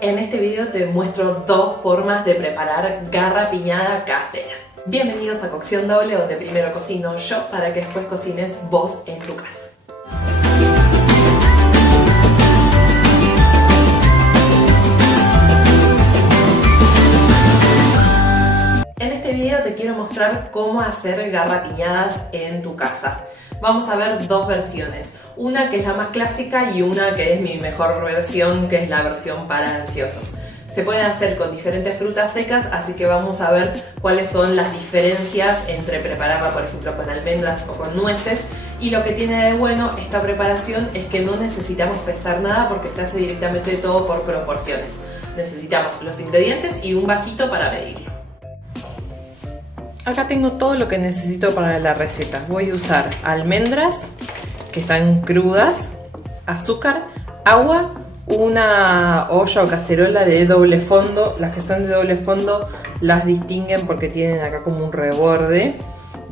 En este video te muestro dos formas de preparar garrapiñada casera. Bienvenidos a Cocción Doble, donde primero cocino yo para que después cocines vos en tu casa. En este video te quiero mostrar cómo hacer garrapiñadas en tu casa. Vamos a ver dos versiones, una que es la más clásica y una que es mi mejor versión, que es la versión para ansiosos. Se pueden hacer con diferentes frutas secas, así que vamos a ver cuáles son las diferencias entre prepararla, por ejemplo, con almendras o con nueces. Y lo que tiene de bueno esta preparación es que no necesitamos pesar nada porque se hace directamente todo por proporciones. Necesitamos los ingredientes y un vasito para medirlo. Acá tengo todo lo que necesito para la receta. Voy a usar almendras que están crudas, azúcar, agua, una olla o cacerola de doble fondo. Las que son de doble fondo las distinguen porque tienen acá como un reborde,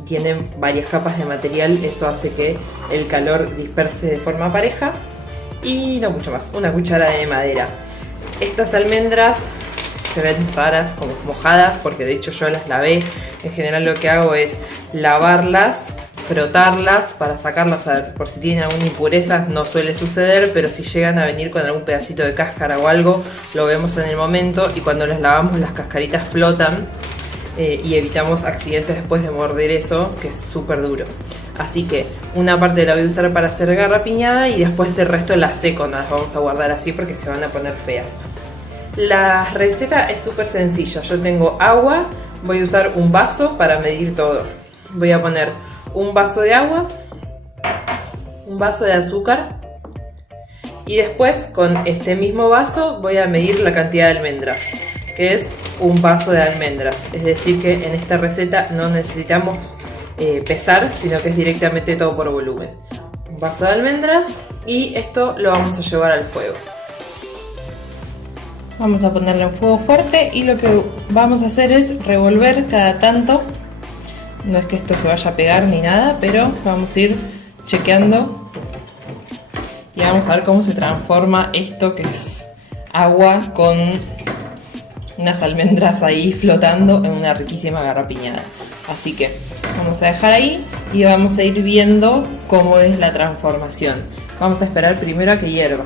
tienen varias capas de material, eso hace que el calor disperse de forma pareja. Y no mucho más, una cuchara de madera. Estas almendras se ven raras, como mojadas, porque de hecho yo las lavé. En general lo que hago es lavarlas, frotarlas para sacarlas, a ver, por si tienen alguna impureza. No suele suceder, pero si llegan a venir con algún pedacito de cáscara o algo, lo vemos en el momento, y cuando las lavamos las cascaritas flotan y evitamos accidentes después de morder eso, que es súper duro. Así que una parte la voy a usar para hacer garrapiñada y después el resto la seco, no las vamos a guardar así porque se van a poner feas. La receta es súper sencilla. Yo tengo agua, voy a usar un vaso para medir todo. Voy a poner un vaso de agua, un vaso de azúcar y después con este mismo vaso voy a medir la cantidad de almendras, que es un vaso de almendras. Es decir que en esta receta no necesitamos pesar, sino que es directamente todo por volumen. Un vaso de almendras y esto lo vamos a llevar al fuego. Vamos a ponerle en fuego fuerte y lo que vamos a hacer es revolver cada tanto. No es que esto se vaya a pegar ni nada, pero vamos a ir chequeando y vamos a ver cómo se transforma esto que es agua con unas almendras ahí flotando en una riquísima garrapiñada. Así que vamos a dejar ahí y vamos a ir viendo cómo es la transformación. Vamos a esperar primero a que hierva.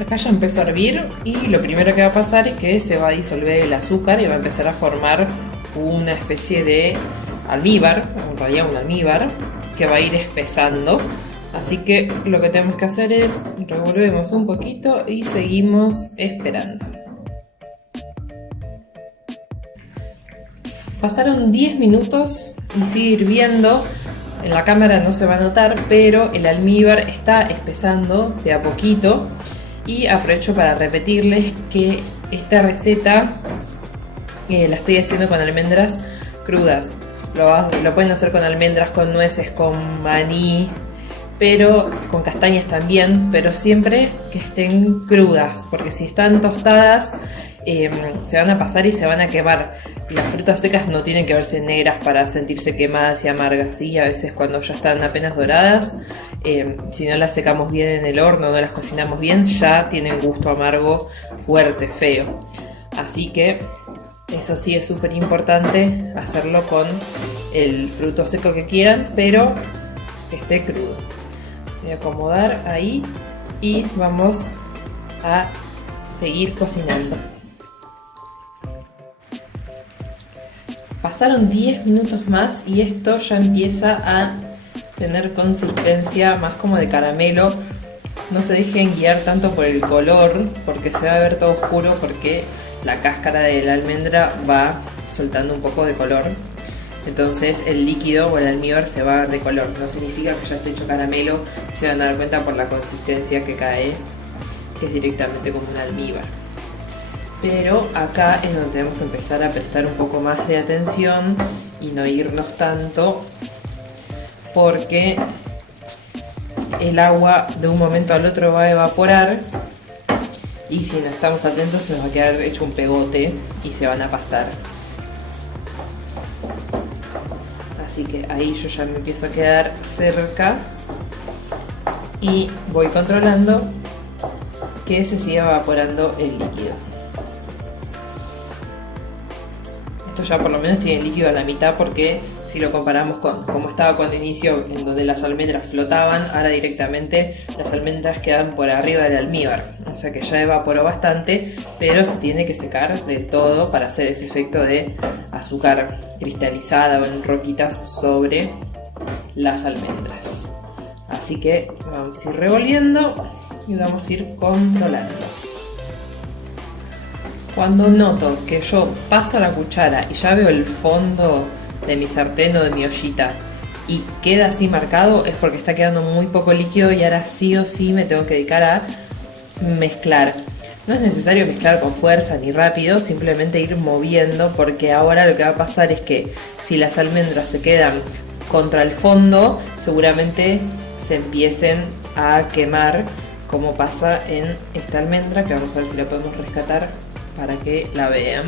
Acá ya empezó a hervir y lo primero que va a pasar es que se va a disolver el azúcar y va a empezar a formar una especie de almíbar, en realidad un almíbar, que va a ir espesando. Así que lo que tenemos que hacer es revolvemos un poquito y seguimos esperando. Pasaron 10 minutos y sigue hirviendo. En la cámara no se va a notar, pero el almíbar está espesando de a poquito. Y aprovecho para repetirles que esta receta la estoy haciendo con almendras crudas. Lo pueden hacer con almendras, con nueces, con maní, pero con castañas también, pero siempre que estén crudas, porque si están tostadas se van a pasar y se van a quemar. Las frutas secas no tienen que verse negras para sentirse quemadas y amargas, ¿sí? A veces cuando ya están apenas doradas, si no las secamos bien en el horno, no las cocinamos bien, ya tienen gusto amargo fuerte, feo. Así que eso sí es súper importante hacerlo con el fruto seco que quieran, pero que esté crudo. Voy a acomodar ahí y vamos a seguir cocinando. Pasaron 10 minutos más y esto ya empieza a tener consistencia más como de caramelo. No se dejen guiar tanto por el color porque se va a ver todo oscuro, porque la cáscara de la almendra va soltando un poco de color. Entonces el líquido o el almíbar se va a ver de color. No significa que ya esté hecho caramelo, se van a dar cuenta por la consistencia que cae, que es directamente como un almíbar. Pero acá es donde tenemos que empezar a prestar un poco más de atención y no irnos tanto, porque el agua de un momento al otro va a evaporar y si no estamos atentos se nos va a quedar hecho un pegote y se van a pasar. Así que ahí yo ya me empiezo a quedar cerca y voy controlando que se siga evaporando el líquido. Esto ya por lo menos tiene líquido a la mitad, porque si lo comparamos con como estaba cuando inicio, en donde las almendras flotaban, ahora directamente las almendras quedan por arriba del almíbar. O sea que ya evaporó bastante, pero se tiene que secar de todo para hacer ese efecto de azúcar cristalizada o en roquitas sobre las almendras. Así que vamos a ir revolviendo y vamos a ir controlando. Cuando noto que yo paso la cuchara y ya veo el fondo de mi sartén o de mi ollita y queda así marcado, es porque está quedando muy poco líquido y ahora sí o sí me tengo que dedicar a mezclar. No es necesario mezclar con fuerza ni rápido, simplemente ir moviendo, porque ahora lo que va a pasar es que si las almendras se quedan contra el fondo, seguramente se empiecen a quemar, como pasa en esta almendra, que vamos a ver si la podemos rescatar para que la vean.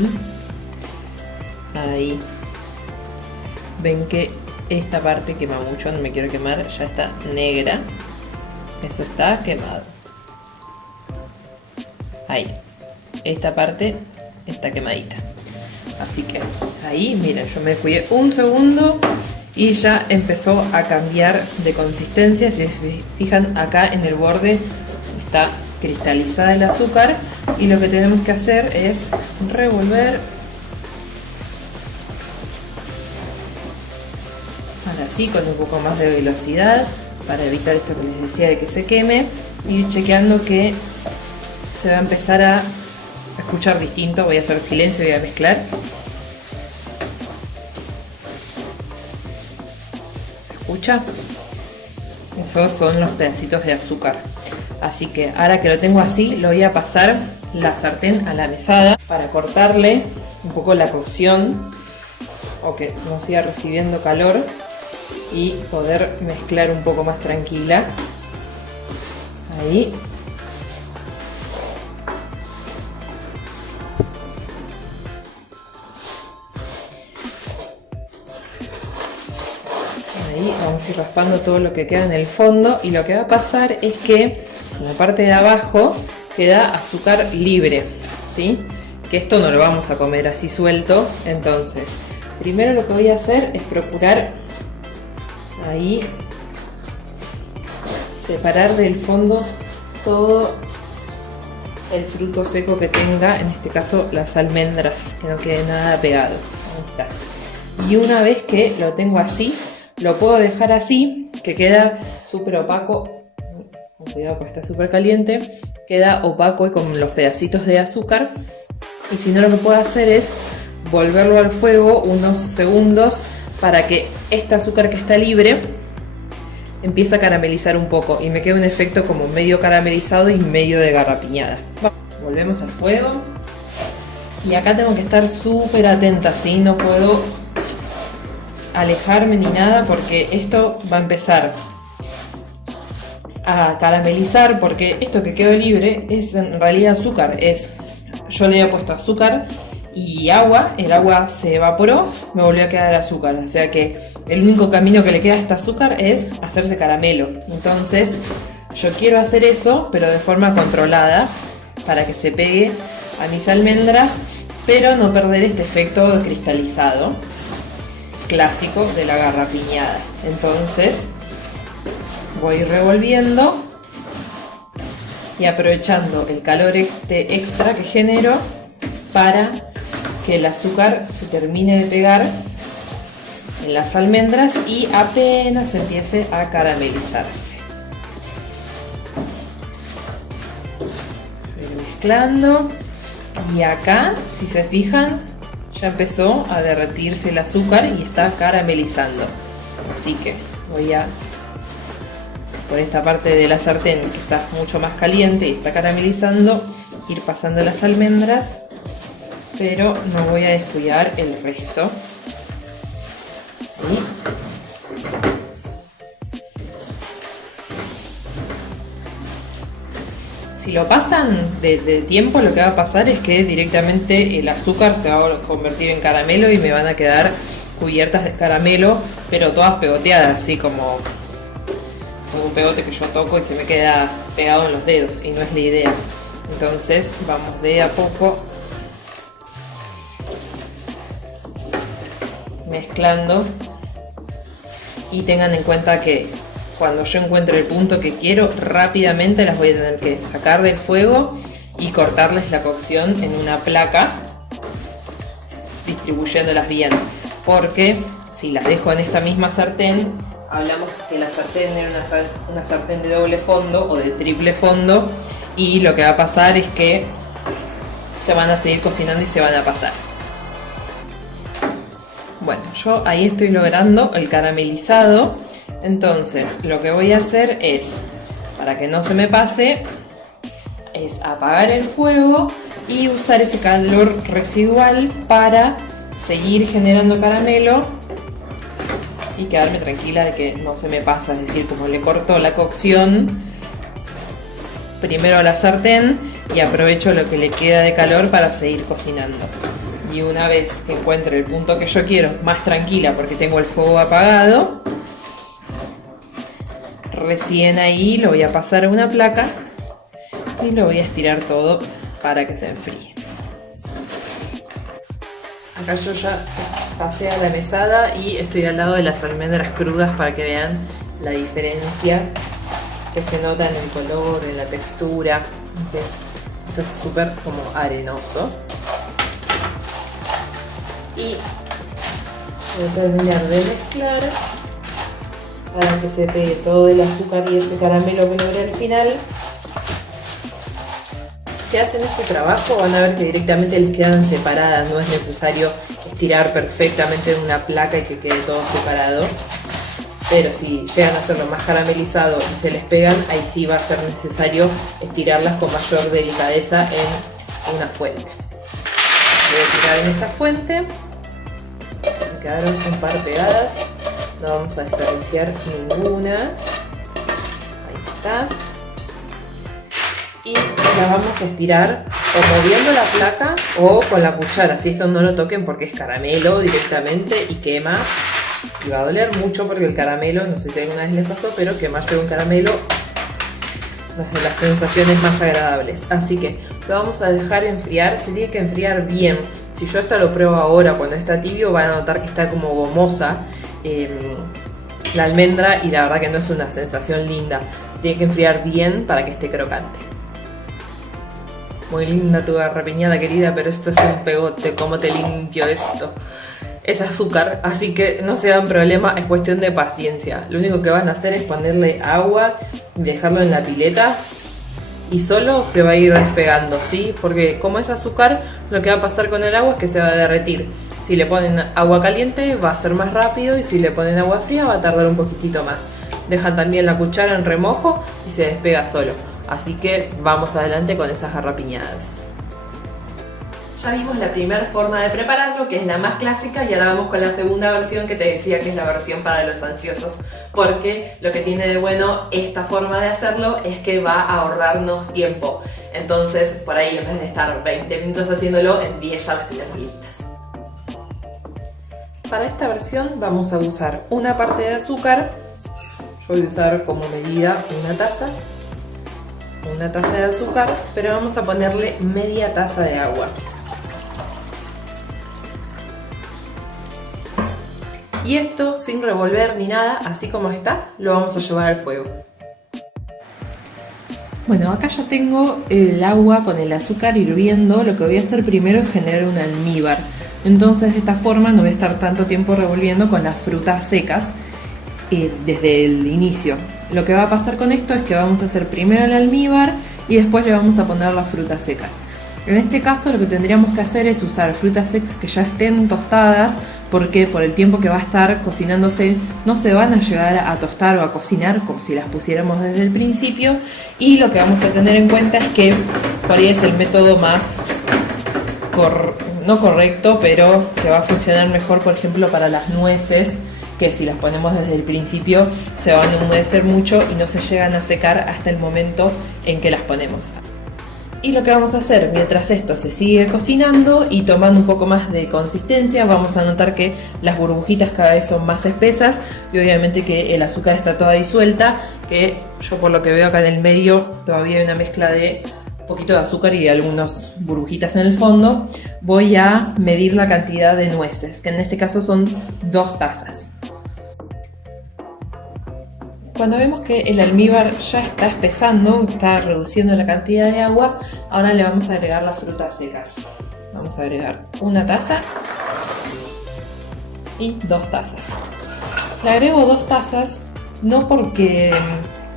Ahí ven que esta parte quema mucho, no me quiero quemar, ya está negra, eso está quemado. Ahí, esta parte está quemadita, así que ahí miren, yo me cuidé un segundo y ya empezó a cambiar de consistencia. Si se fijan, acá en el borde está cristalizada el azúcar y lo que tenemos que hacer es revolver. Ahora sí, con un poco más de velocidad para evitar esto que les decía de que se queme, y chequeando que se va a empezar a escuchar distinto. Voy a hacer silencio y voy a mezclar. ¿Se escucha? Esos son los pedacitos de azúcar. Así que ahora que lo tengo así, lo voy a pasar la sartén a la mesada para cortarle un poco la cocción, o que no siga recibiendo calor, y poder mezclar un poco más tranquila. Ahí. Ahí vamos a ir raspando todo lo que queda en el fondo, y lo que va a pasar es que en la parte de abajo queda azúcar libre, ¿sí? Que esto no lo vamos a comer así suelto. Entonces, primero lo que voy a hacer es procurar ahí separar del fondo todo el fruto seco que tenga, en este caso las almendras, que no quede nada pegado. Ahí está. Y una vez que lo tengo así, lo puedo dejar así, que queda súper opaco. Cuidado porque está súper caliente. Queda opaco y con los pedacitos de azúcar. Y si no, lo que puedo hacer es volverlo al fuego unos segundos para que este azúcar que está libre empiece a caramelizar un poco y me queda un efecto como medio caramelizado y medio de garrapiñada. Volvemos al fuego. Y acá tengo que estar súper atenta, ¿sí? No puedo alejarme ni nada, porque esto va a empezar a caramelizar, porque esto que quedó libre es en realidad azúcar. Yo le había puesto azúcar y agua, el agua se evaporó, me volvió a quedar azúcar, o sea que el único camino que le queda a este azúcar es hacerse caramelo. Entonces yo quiero hacer eso, pero de forma controlada, para que se pegue a mis almendras, pero no perder este efecto cristalizado clásico de la garrapiñada. Entonces voy revolviendo y aprovechando el calor extra que genero para que el azúcar se termine de pegar en las almendras y apenas empiece a caramelizarse. Voy mezclando, y acá, si se fijan, ya empezó a derretirse el azúcar y está caramelizando. Así que voy a, por esta parte de la sartén que está mucho más caliente y está caramelizando, ir pasando las almendras, pero no voy a descuidar el resto. Ahí. Si lo pasan de tiempo, lo que va a pasar es que directamente el azúcar se va a convertir en caramelo y me van a quedar cubiertas de caramelo, pero todas pegoteadas, así como un pegote que yo toco y se me queda pegado en los dedos, y no es la idea. Entonces vamos de a poco mezclando, y tengan en cuenta que cuando yo encuentre el punto que quiero, rápidamente las voy a tener que sacar del fuego y cortarles la cocción en una placa, distribuyéndolas bien, porque si las dejo en esta misma sartén, hablamos que la sartén era una sartén de doble fondo o de triple fondo, y lo que va a pasar es que se van a seguir cocinando y se van a pasar. Bueno, yo ahí estoy logrando el caramelizado, entonces lo que voy a hacer es, para que no se me pase, es apagar el fuego y usar ese calor residual para seguir generando caramelo y quedarme tranquila de que no se me pasa. Es decir, como le corto la cocción primero a la sartén y aprovecho lo que le queda de calor para seguir cocinando. Y una vez que encuentre el punto que yo quiero, más tranquila porque tengo el fuego apagado, recién ahí lo voy a pasar a una placa y lo voy a estirar todo para que se enfríe. Acá yo ya pasé a la mesada y estoy al lado de las almendras crudas para que vean la diferencia que se nota en el color, en la textura. Esto es súper como arenoso. Y voy a terminar de mezclar para que se pegue todo el azúcar y ese caramelo que logré al final. Si hacen este trabajo van a ver que directamente les quedan separadas, no es necesario estirar perfectamente en una placa y que quede todo separado. Pero si llegan a hacerlo más caramelizado y se les pegan, ahí sí va a ser necesario estirarlas con mayor delicadeza en una fuente. Voy a tirar en esta fuente. Me quedaron un par pegadas, no vamos a desperdiciar ninguna. Ahí está. Y las vamos a estirar o moviendo la placa o con la cuchara. Si esto no lo toquen porque es caramelo directamente y quema. Y va a doler mucho porque el caramelo, no sé si alguna vez les pasó, pero quemarse un caramelo no es de las sensaciones más agradables. Así que lo vamos a dejar enfriar. Se tiene que enfriar bien. Si yo esta lo pruebo ahora cuando está tibio, van a notar que está como gomosa la almendra y la verdad que no es una sensación linda. Tiene que enfriar bien para que esté crocante. Muy linda tu garrapiñada, querida, pero esto es un pegote. ¿Cómo te limpio esto? Es azúcar, así que no se dan problema, es cuestión de paciencia. Lo único que van a hacer es ponerle agua y dejarlo en la pileta y solo se va a ir despegando, ¿sí? Porque como es azúcar, lo que va a pasar con el agua es que se va a derretir. Si le ponen agua caliente va a ser más rápido y si le ponen agua fría va a tardar un poquitito más. Dejan también la cuchara en remojo y se despega solo. Así que vamos adelante con esas garrapiñadas. Ya vimos la primera forma de prepararlo, que es la más clásica, y ahora vamos con la segunda versión que te decía que es la versión para los ansiosos, porque lo que tiene de bueno esta forma de hacerlo es que va a ahorrarnos tiempo. Entonces, por ahí en vez de estar 20 minutos haciéndolo, en 10 ya las tenemos listas. Para esta versión vamos a usar una parte de azúcar. Yo voy a usar como medida una taza de azúcar, pero vamos a ponerle media taza de agua. Y esto sin revolver ni nada, así como está, lo vamos a llevar al fuego. Bueno, acá ya tengo el agua con el azúcar hirviendo. Lo que voy a hacer primero es generar un almíbar. Entonces de esta forma no voy a estar tanto tiempo revolviendo con las frutas secas desde el inicio. Lo que va a pasar con esto es que vamos a hacer primero el almíbar y después le vamos a poner las frutas secas. En este caso lo que tendríamos que hacer es usar frutas secas que ya estén tostadas, porque por el tiempo que va a estar cocinándose no se van a llegar a tostar o a cocinar como si las pusiéramos desde el principio. Y lo que vamos a tener en cuenta es que por ahí es el método más no correcto, pero que va a funcionar mejor, por ejemplo, para las nueces, que si las ponemos desde el principio se van a humedecer mucho y no se llegan a secar hasta el momento en que las ponemos. Y lo que vamos a hacer mientras esto se sigue cocinando y tomando un poco más de consistencia, vamos a notar que las burbujitas cada vez son más espesas y obviamente que el azúcar está toda disuelta, que yo por lo que veo acá en el medio todavía hay una mezcla de poquito de azúcar y algunas burbujitas en el fondo, voy a medir la cantidad de nueces, que en este caso son 2 tazas. Cuando vemos que el almíbar ya está espesando, está reduciendo la cantidad de agua, ahora le vamos a agregar las frutas secas. Vamos a agregar 1 taza y 2 tazas. Le agrego 2 tazas no porque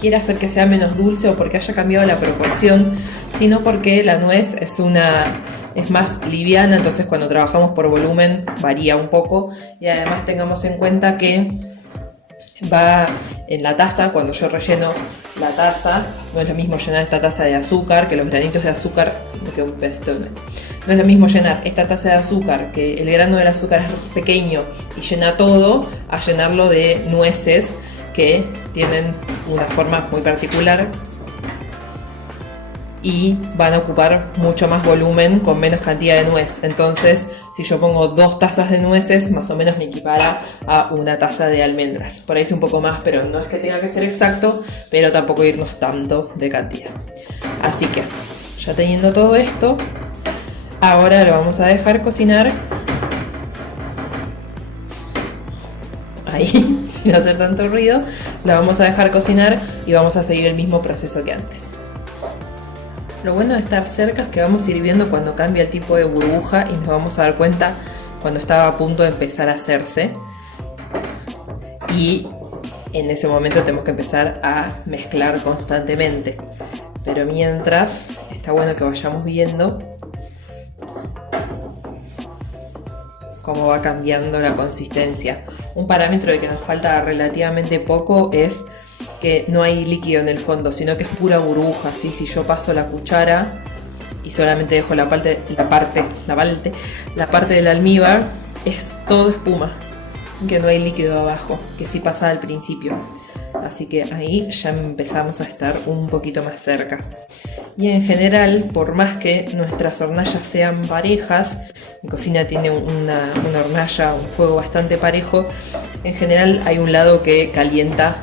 quiera hacer que sea menos dulce o porque haya cambiado la proporción, sino porque la nuez es más liviana, entonces cuando trabajamos por volumen varía un poco, y además tengamos en cuenta que va en la taza. Cuando yo relleno la taza, no es lo mismo llenar esta taza de azúcar que los granitos de azúcar, que un pedacito de nuez. No es lo mismo llenar esta taza de azúcar, que el grano del azúcar es pequeño y llena todo, a llenarlo de nueces que tienen una forma muy particular y van a ocupar mucho más volumen con menos cantidad de nuez. Entonces, si yo pongo 2 tazas de nueces, más o menos me equipara a 1 taza de almendras. Por ahí es un poco más, pero no es que tenga que ser exacto, pero tampoco irnos tanto de cantidad. Así que, ya teniendo todo esto, ahora lo vamos a dejar cocinar ahí, sin hacer tanto ruido. La vamos a dejar cocinar y vamos a seguir el mismo proceso que antes. Lo bueno de estar cerca es que vamos a ir viendo cuando cambia el tipo de burbuja y nos vamos a dar cuenta cuando estaba a punto de empezar a hacerse. Y en ese momento tenemos que empezar a mezclar constantemente. Pero mientras, está bueno que vayamos viendo cómo va cambiando la consistencia. Un parámetro de que nos falta relativamente poco es que no hay líquido en el fondo, sino que es pura burbuja, ¿sí? Si yo paso la cuchara y solamente dejo la parte del almíbar, es todo espuma, que no hay líquido abajo, que sí pasa al principio. Así que ahí ya empezamos a estar un poquito más cerca. Y en general, por más que nuestras hornallas sean parejas, mi cocina tiene una hornalla, un fuego bastante parejo, en general hay un lado que calienta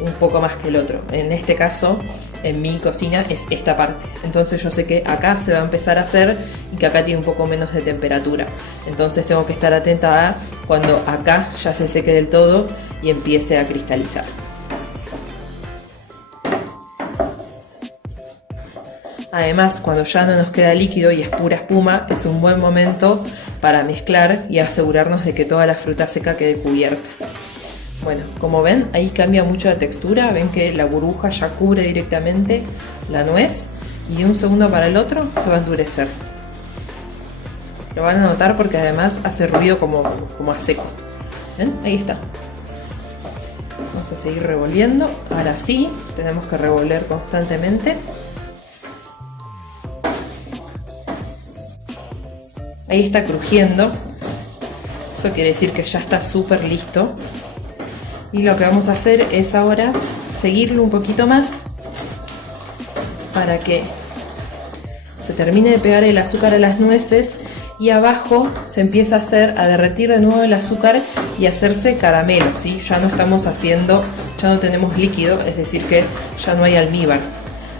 un poco más que el otro. En este caso, en mi cocina es esta parte. Entonces yo sé que acá se va a empezar a hacer y que acá tiene un poco menos de temperatura. Entonces tengo que estar atenta a cuando acá ya se seque del todo y empiece a cristalizar. Además, cuando ya no nos queda líquido y es pura espuma, es un buen momento para mezclar y asegurarnos de que toda la fruta seca quede cubierta. Bueno, como ven, ahí cambia mucho la textura. Ven que la burbuja ya cubre directamente la nuez y de un segundo para el otro se va a endurecer. Lo van a notar porque además hace ruido como a seco. ¿Ven? Ahí está. Vamos a seguir revolviendo. Ahora sí, tenemos que revolver constantemente. Ahí está crujiendo. Eso quiere decir que ya está súper listo. Y lo que vamos a hacer es ahora seguirlo un poquito más para que se termine de pegar el azúcar a las nueces y abajo se empieza a derretir de nuevo el azúcar y a hacerse caramelo, ¿sí? Ya no tenemos líquido, es decir que ya no hay almíbar.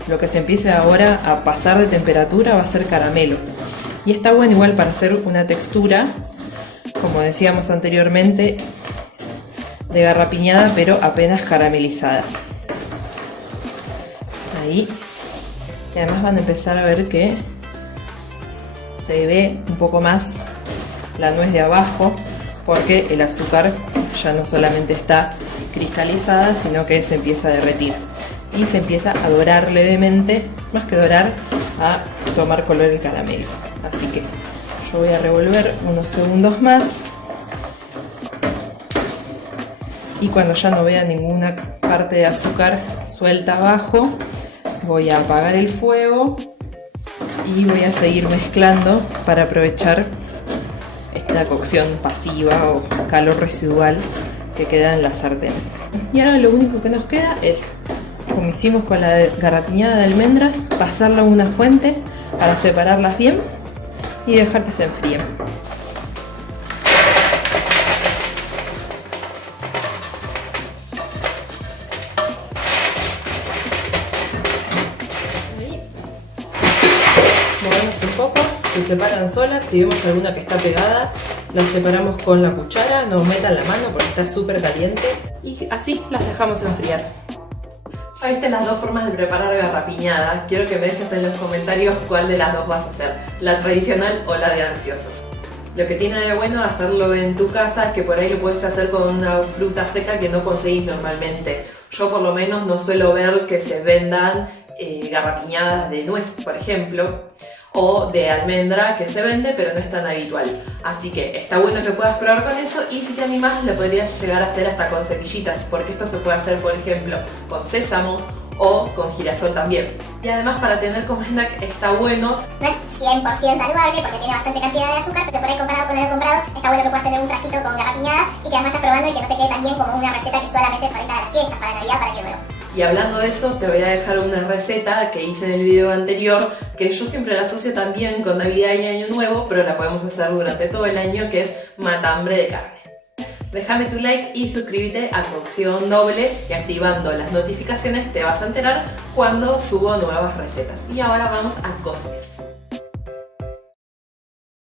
Lo que se empiece ahora a pasar de temperatura va a ser caramelo. Y está bueno igual para hacer una textura, como decíamos anteriormente, de garrapiñada, pero apenas caramelizada. Ahí. Y además van a empezar a ver que se ve un poco más la nuez de abajo, porque el azúcar ya no solamente está cristalizada, sino que se empieza a derretir. Y se empieza a dorar levemente, más que dorar, a tomar color el caramelo. Así que yo voy a revolver unos segundos más. Y cuando ya no vea ninguna parte de azúcar suelta abajo, voy a apagar el fuego y voy a seguir mezclando para aprovechar esta cocción pasiva o calor residual que queda en la sartén. Y ahora lo único que nos queda es, como hicimos con la garrapiñada de almendras, pasarla a una fuente para separarlas bien y dejar que se enfríen. separándose un poco, se separan solas. Si vemos alguna que está pegada, las separamos con la cuchara, no metan la mano porque está súper caliente. Y así las dejamos enfriar. Ahí están las dos formas de preparar garrapiñada. Quiero que me dejes en los comentarios cuál de las dos vas a hacer, la tradicional o la de ansiosos. Lo que tiene de bueno hacerlo en tu casa es que por ahí lo puedes hacer con una fruta seca que no conseguís normalmente. Yo por lo menos no suelo ver que se vendan garrapiñadas de nuez, por ejemplo, o de almendra, que se vende pero no es tan habitual. Así que está bueno que puedas probar con eso, y si te animas lo podrías llegar a hacer hasta con semillitas, porque esto se puede hacer por ejemplo con sésamo o con girasol también. Y además para tener como snack está bueno. No es 100% saludable porque tiene bastante cantidad de azúcar, pero por ahí comparado con el comprado está bueno que puedas tener un frasquito con garrapiñadas y que las vayas probando y que no te quede tan bien como una receta que solamente es para las fiestas, para Navidad, para que luego. Y hablando de eso, te voy a dejar una receta que hice en el video anterior, que yo siempre la asocio también con Navidad y Año Nuevo, pero la podemos hacer durante todo el año, que es matambre de carne. Déjame tu like y suscríbete a Cocción Doble, y activando las notificaciones te vas a enterar cuando subo nuevas recetas. Y ahora vamos a cocinar.